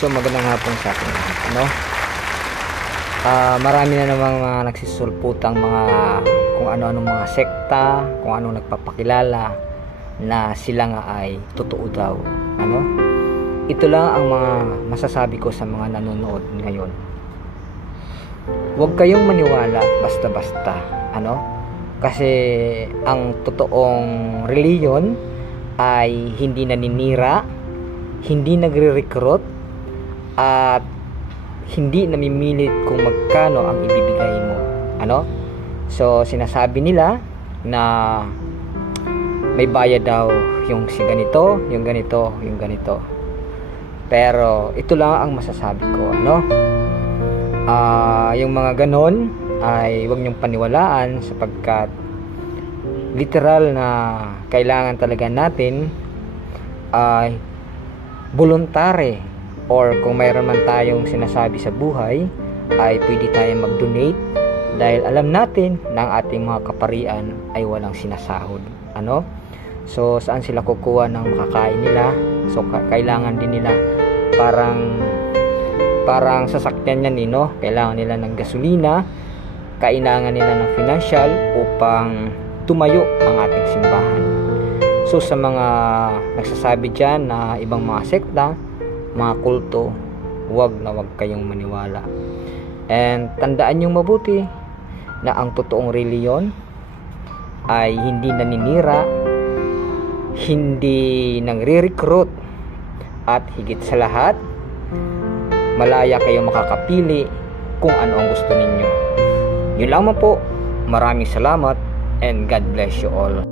So magandang hapon sa atin, ano? Marami na namang mga nagsisulputang mga kung ano-anong mga sekta, kung ano nagpapakilala na sila nga ay totoo daw, ano? Ito lang ang mga masasabi ko sa mga nanonood ngayon. Huwag kayong maniwala basta-basta, ano? Kasi ang totoong reliyon ay hindi naninira, hindi nagre-recruit, at hindi namimilit kung magkano ang ibibigay mo, ano? So sinasabi nila na may bayad daw yung si ganito, yung ganito, yung ganito. Pero ito lang ang masasabi ko, ano? Yung mga ganon ay huwag niyong paniwalaan sapagkat literal na kailangan talaga natin ay voluntary, or kung mayroon man tayong sinasabi sa buhay ay pwede tayong mag-donate dahil alam natin na ang ating mga kaparian ay walang sinasahod, ano? So saan sila kukuha ng makakain nila? So kailangan din nila parang sasakyan yan, no? Kailangan nila ng gasolina, kailangan nila ng financial upang tumayo ang ating simbahan. So sa mga nagsasabi dyan na ibang mga sekta, mga kulto, wag na wag kayong maniwala. And tandaan nyo mabuti na ang totoong reliyon ay hindi naninira, hindi nagre-recruit, at higit sa lahat malaya kayong makakapili kung ano ang gusto ninyo. Yun lamang po. Maraming salamat and God bless you all.